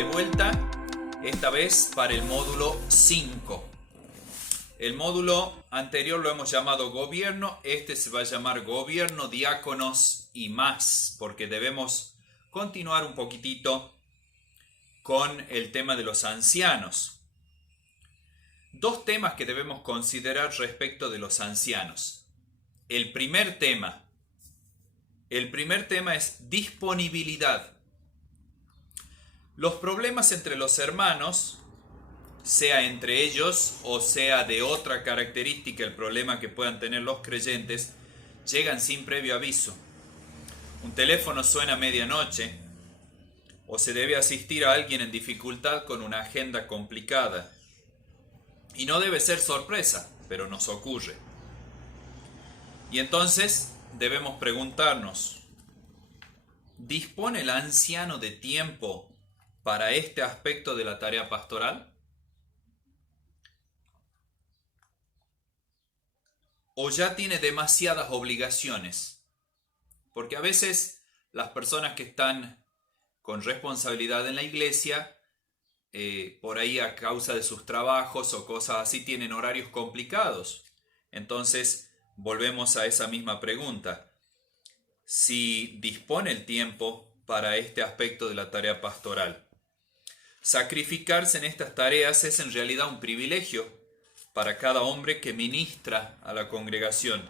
de vuelta, esta vez para el módulo 5. El módulo anterior lo hemos llamado gobierno, este se va a llamar gobierno, diáconos y más, porque debemos continuar un poquitito con el tema de los ancianos. Dos temas que debemos considerar respecto de los ancianos. El primer tema es disponibilidad. Los problemas entre los hermanos, sea entre ellos o sea de otra característica el problema que puedan tener los creyentes, llegan sin previo aviso. Un teléfono suena a medianoche o se debe asistir a alguien en dificultad con una agenda complicada. Y no debe ser sorpresa, pero nos ocurre. Y entonces debemos preguntarnos, ¿dispone el anciano de tiempo para este aspecto de la tarea pastoral? ¿O ya tiene demasiadas obligaciones? Porque a veces las personas que están con responsabilidad en la iglesia, por ahí a causa de sus trabajos o cosas así, tienen horarios complicados. Entonces volvemos a esa misma pregunta. Si dispone el tiempo para este aspecto de la tarea pastoral. Sacrificarse en estas tareas es en realidad un privilegio para cada hombre que ministra a la congregación.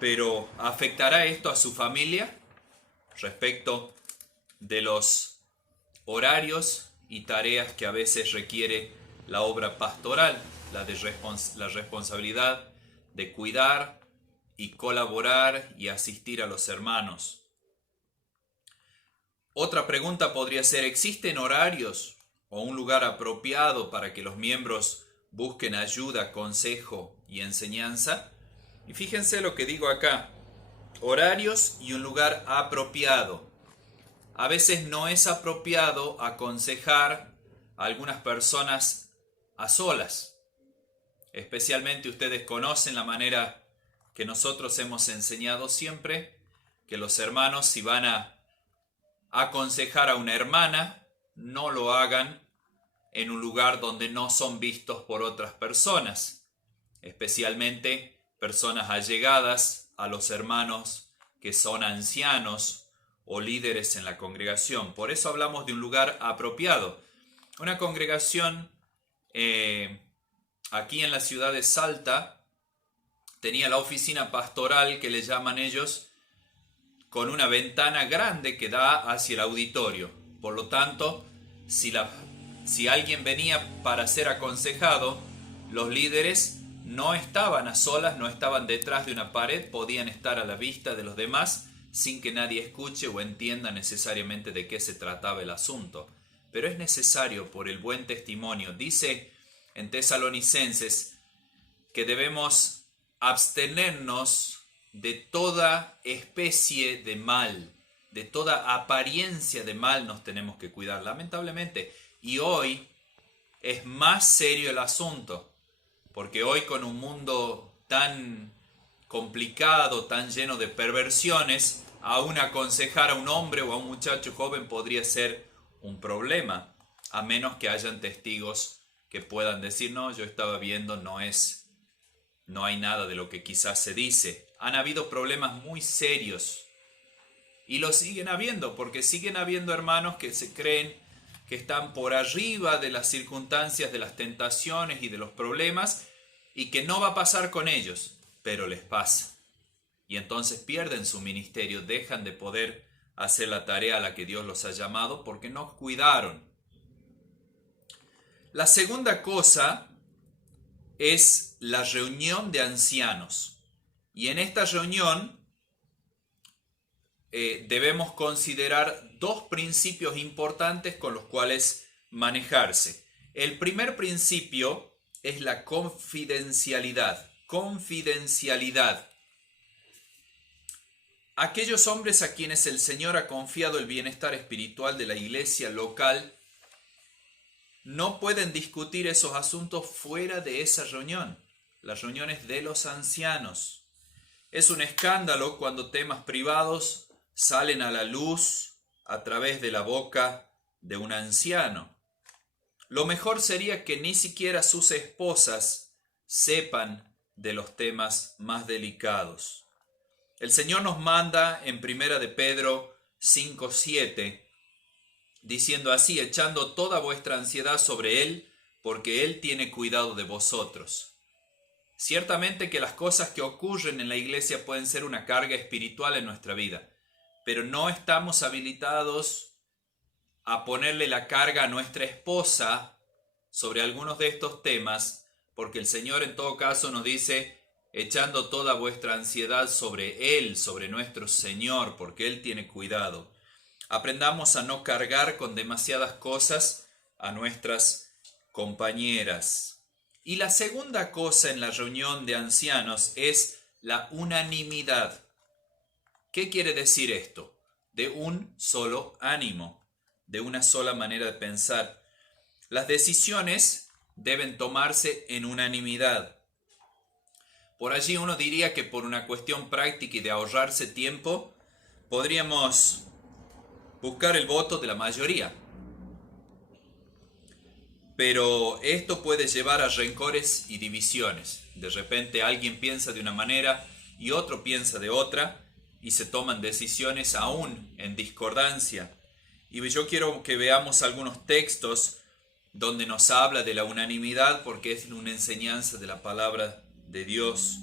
Pero ¿afectará esto a su familia respecto de los horarios y tareas que a veces requiere la obra pastoral, la responsabilidad de cuidar y colaborar y asistir a los hermanos? Otra pregunta podría ser, ¿existen horarios o un lugar apropiado para que los miembros busquen ayuda, consejo y enseñanza? Y fíjense lo que digo acá, horarios y un lugar apropiado. A veces no es apropiado aconsejar a algunas personas a solas. Especialmente ustedes conocen la manera que nosotros hemos enseñado siempre, que los hermanos, si van a aconsejar a una hermana, no lo hagan en un lugar donde no son vistos por otras personas, especialmente personas allegadas a los hermanos que son ancianos o líderes en la congregación. Por eso hablamos de un lugar apropiado. Una congregación aquí en la ciudad de Salta tenía la oficina pastoral, que le llaman ellos, con una ventana grande que da hacia el auditorio. Por lo tanto, si alguien venía para ser aconsejado, los líderes no estaban a solas, no estaban detrás de una pared, podían estar a la vista de los demás sin que nadie escuche o entienda necesariamente de qué se trataba el asunto. Pero es necesario por el buen testimonio. Dice en Tesalonicenses que debemos abstenernos de toda especie de mal, de toda apariencia de mal nos tenemos que cuidar, lamentablemente. Y hoy es más serio el asunto, porque hoy con un mundo tan complicado, tan lleno de perversiones, aún aconsejar a un hombre o a un muchacho joven podría ser un problema, a menos que hayan testigos que puedan decir, no, yo estaba viendo, no hay nada de lo que quizás se dice. Han habido problemas muy serios y lo siguen habiendo, porque siguen habiendo hermanos que se creen que están por arriba de las circunstancias, de las tentaciones y de los problemas, y que no va a pasar con ellos, pero les pasa. Y entonces pierden su ministerio, dejan de poder hacer la tarea a la que Dios los ha llamado porque no cuidaron. La segunda cosa es la reunión de ancianos. Y en esta reunión debemos considerar dos principios importantes con los cuales manejarse. El primer principio es la confidencialidad. Confidencialidad. Aquellos hombres a quienes el Señor ha confiado el bienestar espiritual de la iglesia local no pueden discutir esos asuntos fuera de esa reunión. Las reuniones de los ancianos. Es un escándalo cuando temas privados salen a la luz a través de la boca de un anciano. Lo mejor sería que ni siquiera sus esposas sepan de los temas más delicados. El Señor nos manda en 1 de Pedro 5:7, diciendo así: echando toda vuestra ansiedad sobre Él, porque Él tiene cuidado de vosotros. Ciertamente que las cosas que ocurren en la iglesia pueden ser una carga espiritual en nuestra vida, pero no estamos habilitados a ponerle la carga a nuestra esposa sobre algunos de estos temas, porque el Señor en todo caso nos dice: echando toda vuestra ansiedad sobre Él, sobre nuestro Señor, porque Él tiene cuidado. Aprendamos a no cargar con demasiadas cosas a nuestras compañeras. Y la segunda cosa en la reunión de ancianos es la unanimidad. ¿Qué quiere decir esto? De un solo ánimo, de una sola manera de pensar. Las decisiones deben tomarse en unanimidad. Por allí uno diría que por una cuestión práctica y de ahorrarse tiempo, podríamos buscar el voto de la mayoría. Pero esto puede llevar a rencores y divisiones. De repente alguien piensa de una manera y otro piensa de otra, y se toman decisiones aún en discordancia. Y yo quiero que veamos algunos textos donde nos habla de la unanimidad, porque es una enseñanza de la palabra de Dios.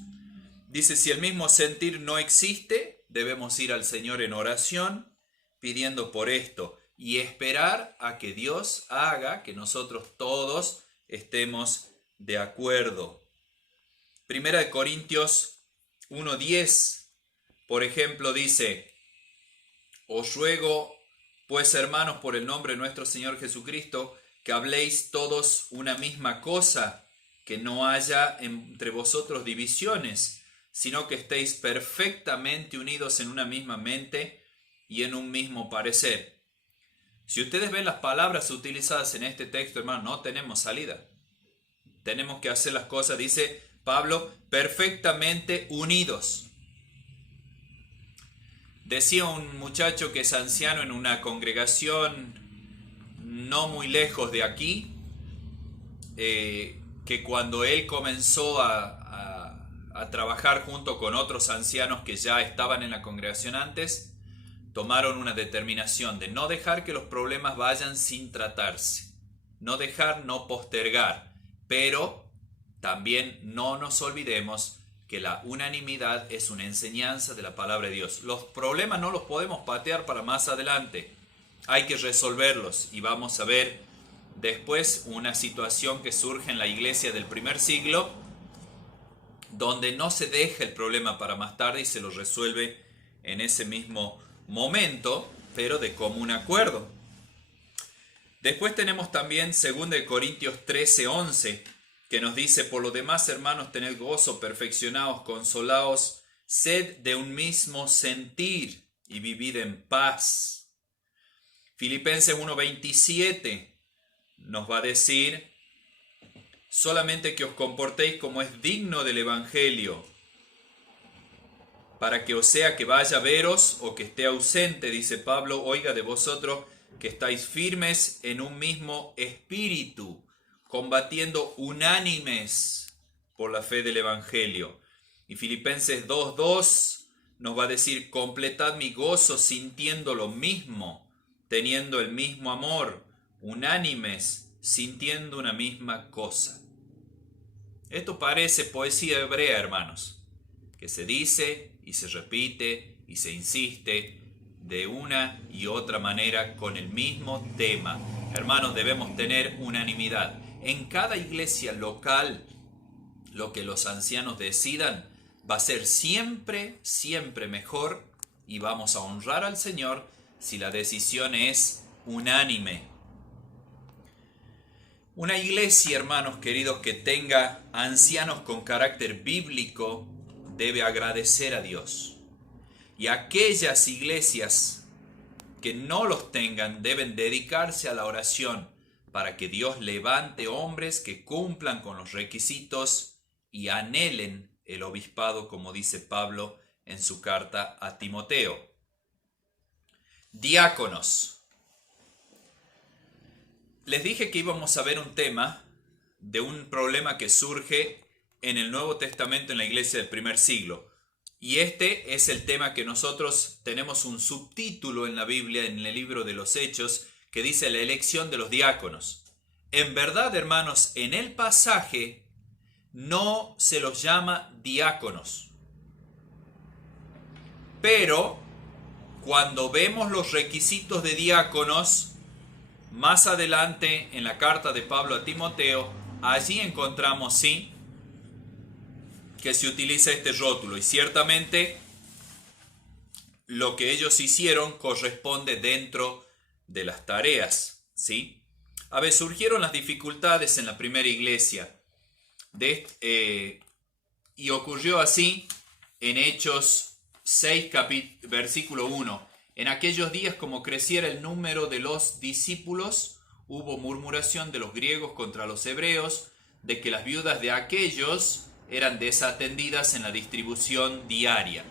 Dice: si el mismo sentir no existe, debemos ir al Señor en oración, pidiendo por esto, y esperar a que Dios haga que nosotros todos estemos de acuerdo. Primera de Corintios 1:10, por ejemplo, dice: os ruego, pues, hermanos, por el nombre de nuestro Señor Jesucristo, que habléis todos una misma cosa, que no haya entre vosotros divisiones, sino que estéis perfectamente unidos en una misma mente y en un mismo parecer. Si ustedes ven las palabras utilizadas en este texto, hermano, no tenemos salida. Tenemos que hacer las cosas, dice Pablo, perfectamente unidos. Decía un muchacho que es anciano en una congregación no muy lejos de aquí, que cuando él comenzó a trabajar junto con otros ancianos que ya estaban en la congregación antes, tomaron una determinación de no dejar que los problemas vayan sin tratarse, no postergar, pero también no nos olvidemos que la unanimidad es una enseñanza de la palabra de Dios. Los problemas no los podemos patear para más adelante, hay que resolverlos, y vamos a ver después una situación que surge en la iglesia del primer siglo, donde no se deja el problema para más tarde y se lo resuelve en ese mismo momento, pero de común acuerdo. Después tenemos también 2 Corintios 13:11, que nos dice: por lo demás, hermanos, tened gozo, perfeccionaos, consolaos, sed de un mismo sentir y vivid en paz. Filipenses 1:27 nos va a decir: solamente que os comportéis como es digno del Evangelio, para que, o sea que vaya a veros o que esté ausente, dice Pablo, oiga de vosotros que estáis firmes en un mismo espíritu, combatiendo unánimes por la fe del Evangelio. Y Filipenses 2:2 nos va a decir: completad mi gozo sintiendo lo mismo, teniendo el mismo amor, unánimes, sintiendo una misma cosa. Esto parece poesía hebrea, hermanos, que se dice y se repite y se insiste de una y otra manera con el mismo tema. Hermanos, debemos tener unanimidad. En cada iglesia local, lo que los ancianos decidan va a ser siempre, siempre mejor, y vamos a honrar al Señor si la decisión es unánime. Una iglesia, hermanos queridos, que tenga ancianos con carácter bíblico debe agradecer a Dios. Y aquellas iglesias que no los tengan deben dedicarse a la oración para que Dios levante hombres que cumplan con los requisitos y anhelen el obispado, como dice Pablo en su carta a Timoteo. Diáconos. Les dije que íbamos a ver un tema de un problema que surge en el Nuevo Testamento en la iglesia del primer siglo. Y este es el tema que nosotros tenemos un subtítulo en la Biblia, en el libro de los Hechos, que dice la elección de los diáconos. En verdad, hermanos, en el pasaje no se los llama diáconos. Pero cuando vemos los requisitos de diáconos, más adelante en la carta de Pablo a Timoteo, allí encontramos, sí, que se utiliza este rótulo. Y ciertamente lo que ellos hicieron corresponde dentro de las tareas, ¿sí? A ver, surgieron las dificultades en la primera iglesia. Y ocurrió así en Hechos 6, versículo 1. En aquellos días, como creciera el número de los discípulos, hubo murmuración de los griegos contra los hebreos, de que las viudas de aquellos eran desatendidas en la distribución diaria.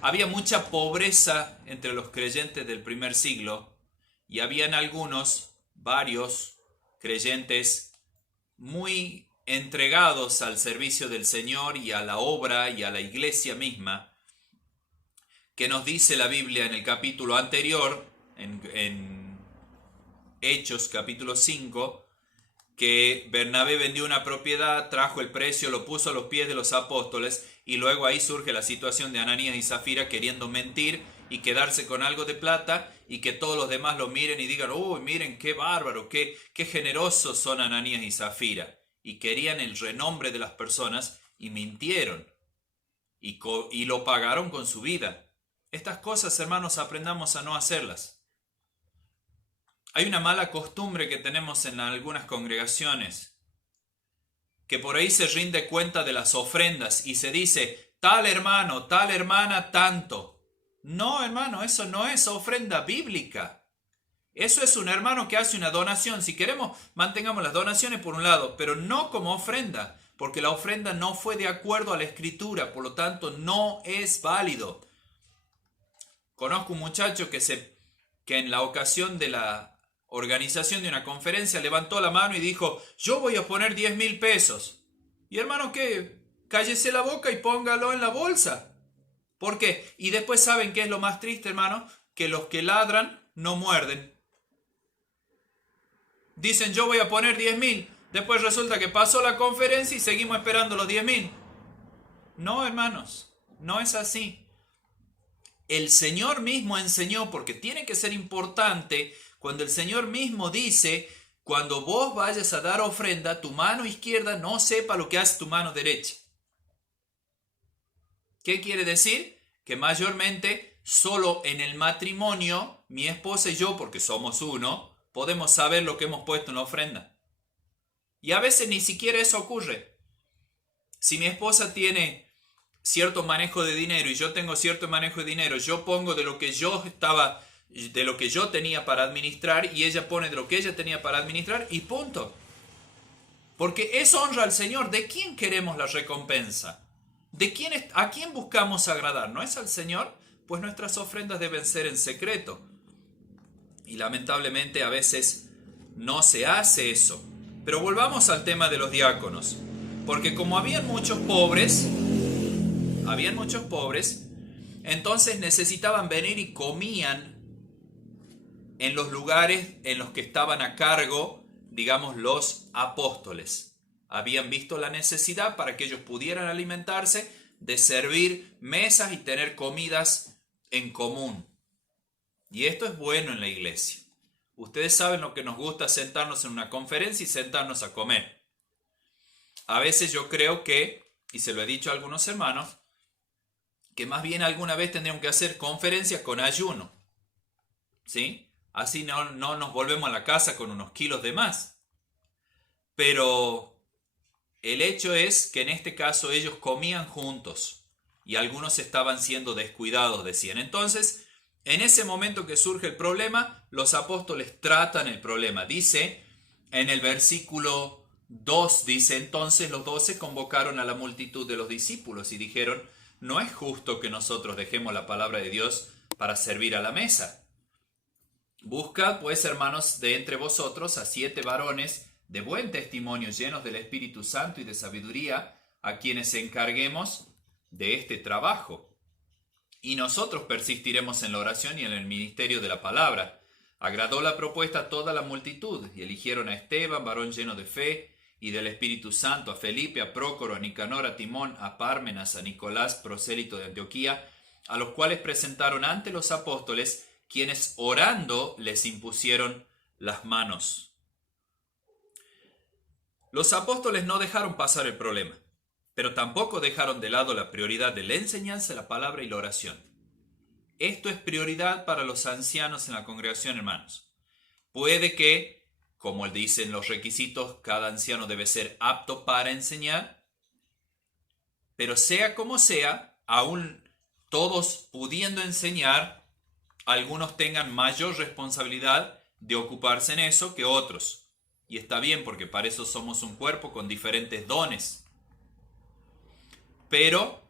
Había mucha pobreza entre los creyentes del primer siglo, y habían varios creyentes muy entregados al servicio del Señor y a la obra y a la iglesia misma, que nos dice la Biblia en el capítulo anterior, en Hechos capítulo 5, que Bernabé vendió una propiedad, trajo el precio, lo puso a los pies de los apóstoles, y luego ahí surge la situación de Ananías y Zafira queriendo mentir y quedarse con algo de plata, y que todos los demás lo miren y digan, uy, miren qué bárbaro, qué generosos son Ananías y Zafira, y querían el renombre de las personas y mintieron, y lo pagaron con su vida. Estas cosas, hermanos, aprendamos a no hacerlas. Hay una mala costumbre que tenemos en algunas congregaciones, que por ahí se rinde cuenta de las ofrendas y se dice, tal hermano, tal hermana, tanto. No, hermano, eso no es ofrenda bíblica. Eso es un hermano que hace una donación. Si queremos, mantengamos las donaciones por un lado, pero no como ofrenda, porque la ofrenda no fue de acuerdo a la Escritura, por lo tanto no es válido. Conozco un muchacho que en la ocasión de la organización de una conferencia levantó la mano y dijo, yo voy a poner 10,000 pesos. Y hermano, ¿qué? Cállese la boca y póngalo en la bolsa. ¿Por qué? Y después, ¿saben qué es lo más triste, hermano? Que los que ladran no muerden. Dicen, yo voy a poner 10,000. Después resulta que pasó la conferencia y seguimos esperando los 10,000. No, hermanos, no es así. El Señor mismo enseñó, porque tiene que ser importante, cuando el Señor mismo dice, cuando vos vayas a dar ofrenda, tu mano izquierda no sepa lo que hace tu mano derecha. ¿Qué quiere decir? Que mayormente solo en el matrimonio, mi esposa y yo, porque somos uno, podemos saber lo que hemos puesto en la ofrenda. Y a veces ni siquiera eso ocurre. Si mi esposa tiene cierto manejo de dinero y yo tengo cierto manejo de dinero, yo pongo de lo que yo tenía para administrar y ella pone de lo que ella tenía para administrar y punto. Porque eso honra al Señor. ¿De quién queremos la recompensa? ¿A quién buscamos agradar? ¿No es al Señor? Pues nuestras ofrendas deben ser en secreto. Y lamentablemente a veces no se hace eso. Pero volvamos al tema de los diáconos. Porque como habían muchos pobres, entonces necesitaban venir y comían en los lugares en los que estaban a cargo, digamos, los apóstoles. Habían visto la necesidad para que ellos pudieran alimentarse, de servir mesas y tener comidas en común. Y esto es bueno en la iglesia. Ustedes saben lo que nos gusta sentarnos en una conferencia y sentarnos a comer. A veces yo creo que, y se lo he dicho a algunos hermanos, que más bien alguna vez tendríamos que hacer conferencias con ayuno. ¿Sí? Así no nos volvemos a la casa con unos kilos de más. Pero el hecho es que en este caso ellos comían juntos y algunos estaban siendo descuidados, decían. Entonces, en ese momento que surge el problema, los apóstoles tratan el problema. Dice en el versículo 2, dice, entonces los 12 convocaron a la multitud de los discípulos y dijeron, no es justo que nosotros dejemos la palabra de Dios para servir a la mesa. Buscad, pues, hermanos, de entre vosotros a 7 varones de buen testimonio, llenos del Espíritu Santo y de sabiduría, a quienes encarguemos de este trabajo. Y nosotros persistiremos en la oración y en el ministerio de la palabra. Agradó la propuesta a toda la multitud, y eligieron a Esteban, varón lleno de fe y del Espíritu Santo, a Felipe, a Prócoro, a Nicanor, a Timón, a Pármenas, a Nicolás, prosélito de Antioquía, a los cuales presentaron ante los apóstoles, quienes orando les impusieron las manos. Los apóstoles no dejaron pasar el problema, pero tampoco dejaron de lado la prioridad de la enseñanza, la palabra y la oración. Esto es prioridad para los ancianos en la congregación, hermanos. Puede que, como dicen los requisitos, cada anciano debe ser apto para enseñar, pero sea como sea, aún todos pudiendo enseñar, algunos tengan mayor responsabilidad de ocuparse en eso que otros. Y está bien, porque para eso somos un cuerpo con diferentes dones. Pero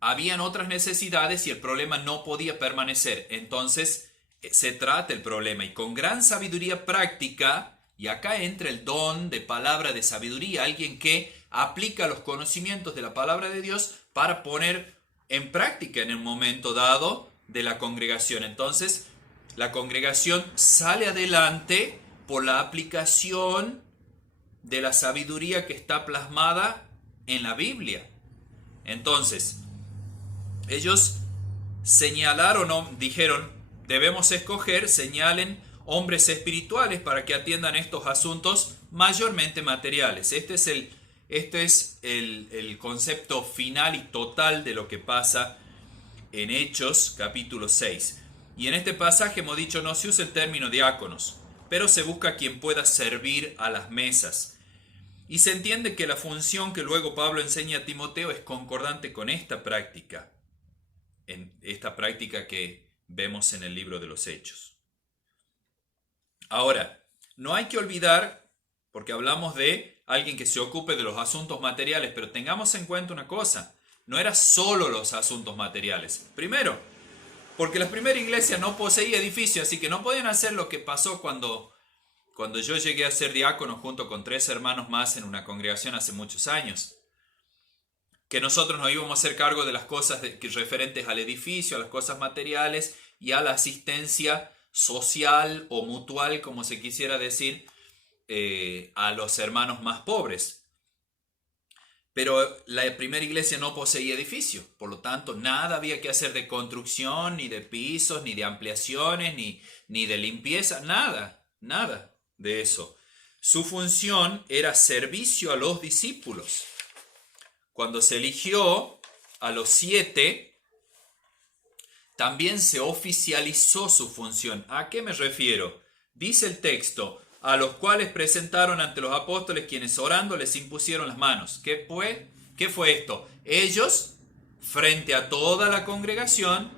habían otras necesidades y el problema no podía permanecer. Entonces se trata el problema, y con gran sabiduría práctica, y acá entra el don de palabra de sabiduría, alguien que aplica los conocimientos de la palabra de Dios para poner en práctica en el momento dado de la congregación. Entonces, la congregación sale adelante por la aplicación de la sabiduría que está plasmada en la Biblia. Entonces, ellos señalaron, dijeron, debemos escoger, señalen hombres espirituales para que atiendan estos asuntos mayormente materiales. Este es el concepto final y total de lo que pasa en Hechos capítulo 6. Y en este pasaje hemos dicho, no se usa el término diáconos, pero se busca quien pueda servir a las mesas. Y se entiende que la función que luego Pablo enseña a Timoteo es concordante con esta práctica, en esta práctica que vemos en el libro de los Hechos. Ahora, no hay que olvidar, porque hablamos de alguien que se ocupe de los asuntos materiales, pero tengamos en cuenta una cosa, no era solo los asuntos materiales. Primero, porque la primera iglesia no poseía edificio, así que no podían hacer lo que pasó cuando yo llegué a ser diácono junto con 3 hermanos más en una congregación hace muchos años. Que nosotros nos íbamos a hacer cargo de las cosas referentes al edificio, a las cosas materiales y a la asistencia social o mutual, como se quisiera decir, a los hermanos más pobres. Pero la primera iglesia no poseía edificio, por lo tanto nada había que hacer de construcción, ni de pisos, ni de ampliaciones, ni de limpieza, nada de eso. Su función era servicio a los discípulos. Cuando se eligió a los 7, también se oficializó su función. ¿A qué me refiero? Dice el texto, a los cuales presentaron ante los apóstoles, quienes orando les impusieron las manos. ¿Qué fue esto? Ellos, frente a toda la congregación,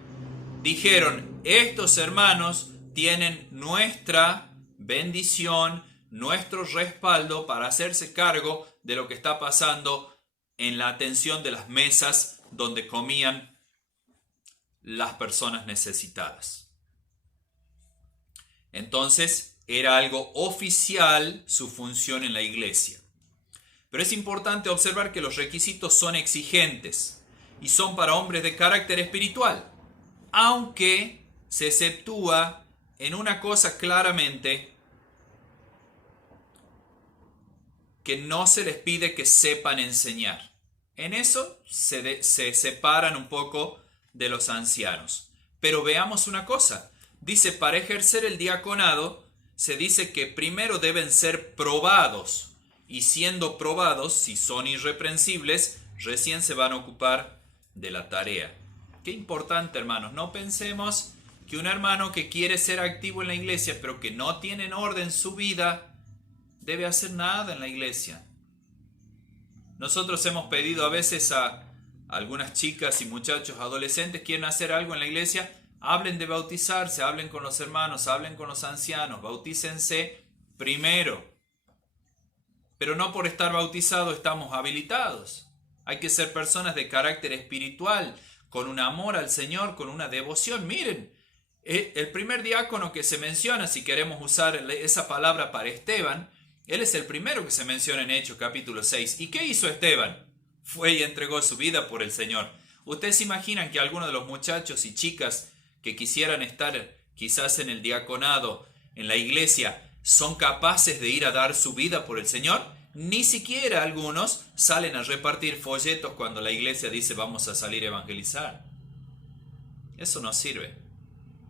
dijeron, estos hermanos tienen nuestra bendición, nuestro respaldo para hacerse cargo de lo que está pasando en la atención de las mesas donde comían las personas necesitadas. Entonces, era algo oficial su función en la iglesia. Pero es importante observar que los requisitos son exigentes y son para hombres de carácter espiritual, aunque se exceptúa en una cosa claramente, que no se les pide que sepan enseñar. En eso se separan un poco de los ancianos. Pero veamos una cosa. Dice, para ejercer el diaconado, se dice que primero deben ser probados. Y siendo probados, si son irreprensibles, recién se van a ocupar de la tarea. Qué importante, hermanos. No pensemos que un hermano que quiere ser activo en la iglesia, pero que no tiene en orden su vida, debe hacer nada en la iglesia. Nosotros hemos pedido a veces a algunas chicas y muchachos adolescentes que quieren hacer algo en la iglesia, hablen de bautizarse, hablen con los hermanos, hablen con los ancianos, bautícense primero. Pero no por estar bautizados estamos habilitados. Hay que ser personas de carácter espiritual, con un amor al Señor, con una devoción. Miren, El primer diácono que se menciona, si queremos usar esa palabra para Esteban, él es el primero que se menciona en Hechos capítulo 6. ¿Y qué hizo Esteban? Fue y entregó su vida por el Señor. ¿Ustedes se imaginan que algunos de los muchachos y chicas que quisieran estar quizás en el diaconado, en la iglesia, son capaces de ir a dar su vida por el Señor? Ni siquiera algunos salen a repartir folletos cuando la iglesia dice vamos a salir a evangelizar. Eso no sirve.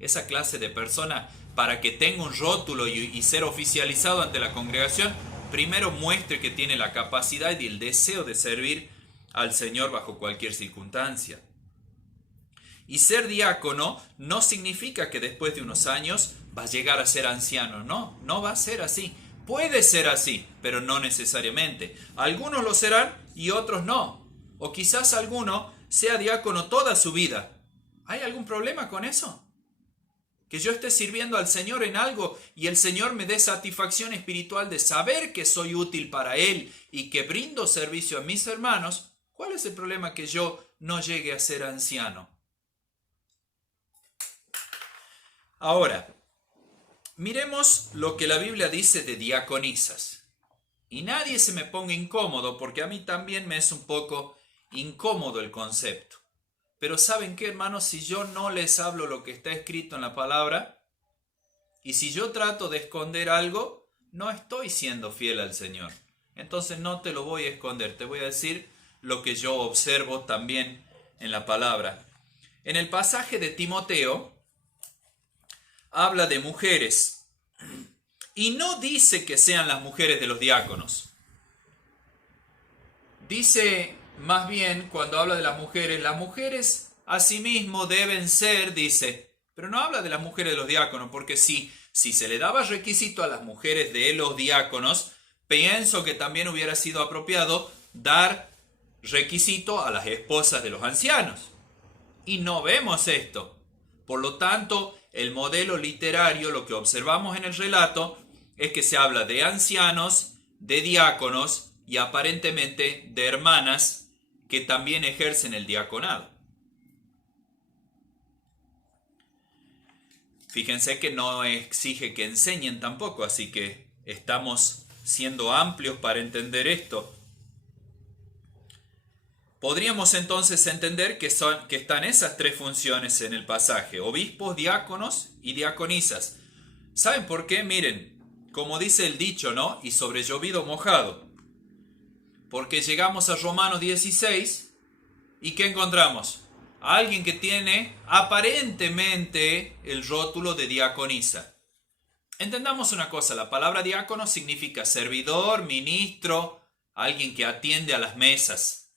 Esa clase de persona, para que tenga un rótulo y ser oficializado ante la congregación, primero muestre que tiene la capacidad y el deseo de servir al Señor bajo cualquier circunstancia. Y ser diácono no significa que después de unos años va a llegar a ser anciano. No, no va a ser así. Puede ser así, pero no necesariamente. Algunos lo serán y otros no. O quizás alguno sea diácono toda su vida. ¿Hay algún problema con eso? Que yo esté sirviendo al Señor en algo y el Señor me dé satisfacción espiritual de saber que soy útil para Él y que brindo servicio a mis hermanos. ¿Cuál es el problema que yo no llegue a ser anciano? Ahora, miremos lo que la Biblia dice de diaconisas. Y nadie se me ponga incómodo, porque a mí también me es un poco incómodo el concepto. Pero ¿saben qué, hermanos? Si yo no les hablo lo que está escrito en la palabra, y si yo trato de esconder algo, no estoy siendo fiel al Señor. Entonces no te lo voy a esconder, te voy a decir lo que yo observo también en la palabra. En el pasaje de Timoteo, habla de mujeres, y no dice que sean las mujeres de los diáconos. Dice más bien, cuando habla de las mujeres asimismo deben ser, dice, pero no habla de las mujeres de los diáconos, porque si se le daba requisito a las mujeres de los diáconos, pienso que también hubiera sido apropiado dar requisito a las esposas de los ancianos. Y no vemos esto. Por lo tanto, el modelo literario, lo que observamos en el relato, es que se habla de ancianos, de diáconos y aparentemente de hermanas que también ejercen el diaconado. Fíjense que no exige que enseñen tampoco, así que estamos siendo amplios para entender esto. Podríamos entonces entender que están esas tres funciones en el pasaje: obispos, diáconos y diaconisas. ¿Saben por qué? Miren, como dice el dicho, ¿no? Y sobre llovido mojado. Porque llegamos a Romanos 16 y ¿qué encontramos? A alguien que tiene aparentemente el rótulo de diaconisa. Entendamos una cosa, la palabra diácono significa servidor, ministro, alguien que atiende a las mesas.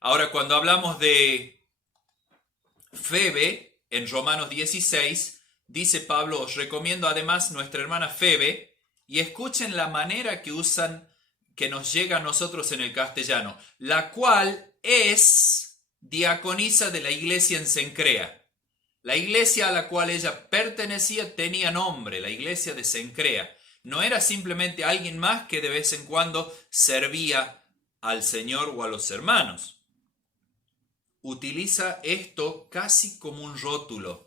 Ahora, cuando hablamos de Febe, en Romanos 16, dice Pablo, os recomiendo además nuestra hermana Febe, y escuchen la manera que usan, que nos llega a nosotros en el castellano, la cual es diaconisa de la iglesia en Cencrea. La iglesia a la cual ella pertenecía tenía nombre, la iglesia de Cencrea. No era simplemente alguien más que de vez en cuando servía al Señor o a los hermanos. Utiliza esto casi como un rótulo,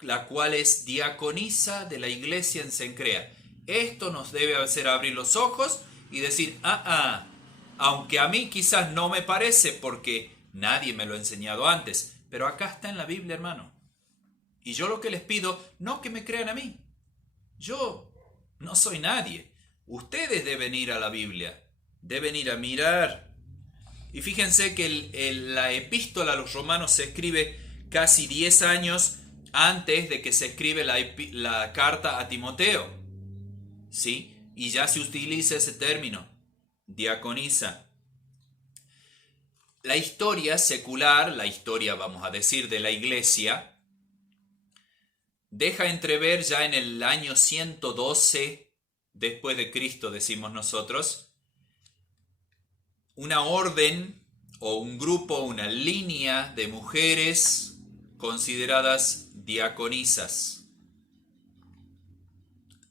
la cual es diaconisa de la iglesia en Cencrea. Esto nos debe hacer abrir los ojos y decir, aunque a mí quizás no me parece porque nadie me lo ha enseñado antes, pero acá está en la Biblia, hermano. Y yo lo que les pido, no que me crean a mí. Yo no soy nadie. Ustedes deben ir a la Biblia, deben ir a mirar. Y fíjense que la epístola a los romanos se escribe casi 10 años antes de que se escribe la carta a Timoteo. ¿Sí? Y ya se utiliza ese término, diaconisa. La historia secular, la historia, vamos a decir, de la iglesia, deja entrever ya en el año 112 después de Cristo, decimos nosotros, una orden o un grupo, una línea de mujeres consideradas diaconisas.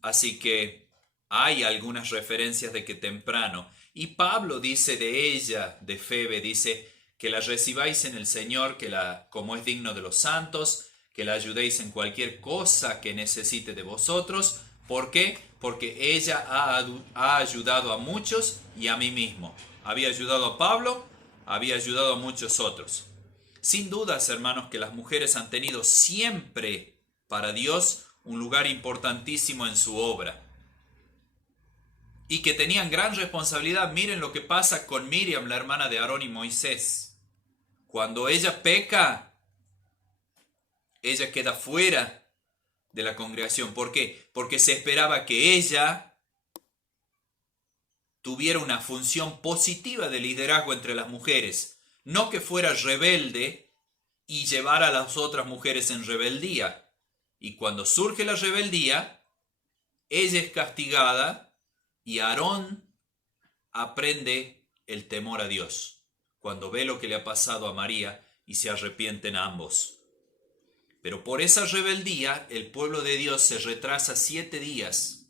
Así que hay algunas referencias de que temprano. Y Pablo dice de ella, de Febe, dice que la recibáis en el Señor, como es digno de los santos, que la ayudéis en cualquier cosa que necesite de vosotros. ¿Por qué? Porque ella ha ayudado a muchos y a mí mismo. Había ayudado a Pablo, había ayudado a muchos otros. Sin dudas, hermanos, que las mujeres han tenido siempre para Dios un lugar importantísimo en su obra. Y que tenían gran responsabilidad. Miren lo que pasa con Miriam, la hermana de Aarón y Moisés. Cuando ella peca, ella queda fuera de la congregación. ¿Por qué? Porque se esperaba que ella tuviera una función positiva de liderazgo entre las mujeres, no que fuera rebelde y llevara a las otras mujeres en rebeldía. Y cuando surge la rebeldía, ella es castigada y Aarón aprende el temor a Dios cuando ve lo que le ha pasado a María y se arrepienten ambos. Pero por esa rebeldía, el pueblo de Dios se retrasa 7 días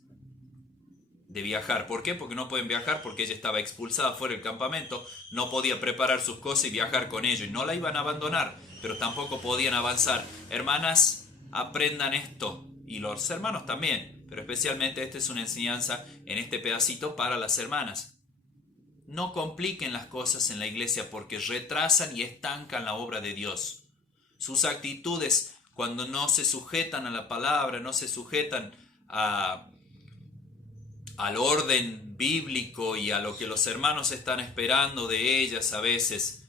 de viajar. ¿Por qué? Porque no pueden viajar, porque ella estaba expulsada fuera del campamento, no podía preparar sus cosas y viajar con ellos, y no la iban a abandonar, pero tampoco podían avanzar. Hermanas, aprendan esto, y los hermanos también, pero especialmente esta es una enseñanza en este pedacito para las hermanas. No compliquen las cosas en la iglesia porque retrasan y estancan la obra de Dios. Sus actitudes, cuando no se sujetan a la palabra, no se sujetan al orden bíblico y a lo que los hermanos están esperando de ellas a veces,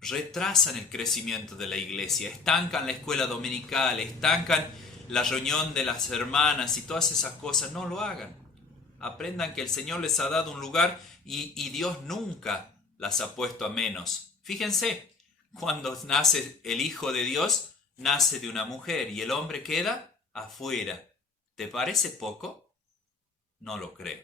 retrasan el crecimiento de la iglesia, estancan la escuela dominical, estancan la reunión de las hermanas y todas esas cosas. No lo hagan. Aprendan que el Señor les ha dado un lugar y Dios nunca las ha puesto a menos. Fíjense, cuando nace el Hijo de Dios, nace de una mujer y el hombre queda afuera. ¿Te parece poco? No lo creo.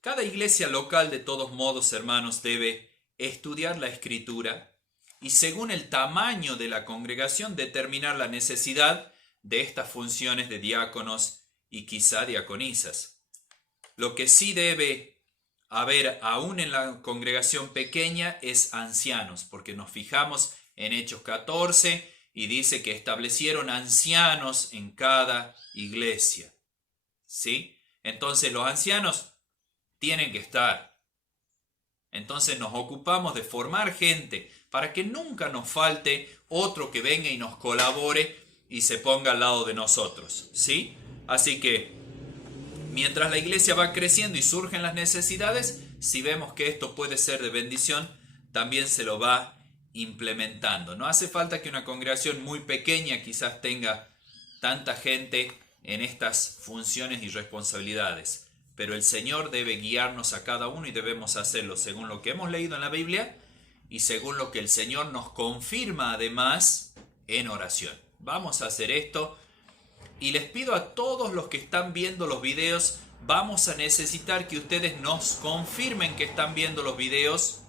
Cada iglesia local, de todos modos, hermanos, debe estudiar la Escritura y según el tamaño de la congregación determinar la necesidad de estas funciones de diáconos y quizá diaconisas. Lo que sí debe haber aún en la congregación pequeña es ancianos, porque nos fijamos en Hechos 14 y dice que establecieron ancianos en cada iglesia. ¿Sí? Entonces los ancianos tienen que estar. Entonces nos ocupamos de formar gente para que nunca nos falte otro que venga y nos colabore y se ponga al lado de nosotros. ¿Sí? Así que mientras la iglesia va creciendo y surgen las necesidades, si vemos que esto puede ser de bendición, también se lo va implementando. No hace falta que una congregación muy pequeña quizás tenga tanta gente en estas funciones y responsabilidades, pero el Señor debe guiarnos a cada uno y debemos hacerlo según lo que hemos leído en la Biblia y según lo que el Señor nos confirma además en oración. Vamos a hacer esto y les pido a todos los que están viendo los videos, vamos a necesitar que ustedes nos confirmen que están viendo los videos,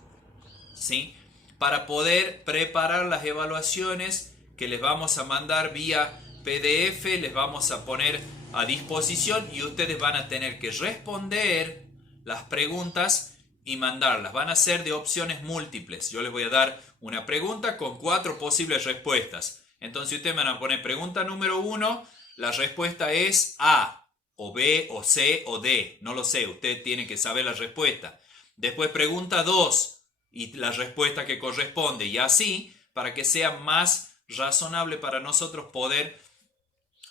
¿sí? Para poder preparar las evaluaciones que les vamos a mandar vía PDF, les vamos a poner a disposición y ustedes van a tener que responder las preguntas y mandarlas. Van a ser de opciones múltiples. Yo les voy a dar una pregunta con 4 posibles respuestas. Entonces ustedes van a poner pregunta número 1, la respuesta es A, o B, o C, o D. No lo sé, usted tiene que saber la respuesta. Después pregunta 2 y la respuesta que corresponde. Y así, para que sea más razonable para nosotros poder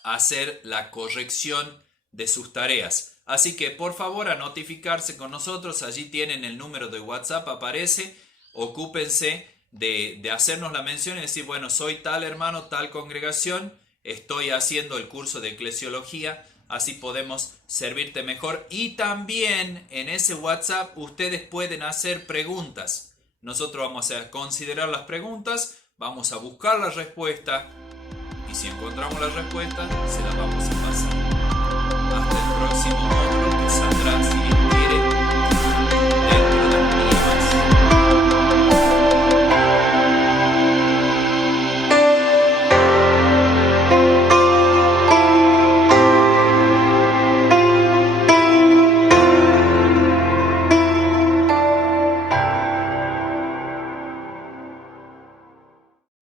hacer la corrección de sus tareas. Así que por favor a notificarse con nosotros. Allí tienen el número de WhatsApp, aparece. Ocúpense de hacernos la mención y decir, bueno, soy tal hermano, tal congregación, estoy haciendo el curso de eclesiología, así podemos servirte mejor. Y también en ese WhatsApp ustedes pueden hacer preguntas. Nosotros vamos a considerar las preguntas, vamos a buscar la respuesta y si encontramos la respuesta, se la vamos a pasar. Hasta el próximo.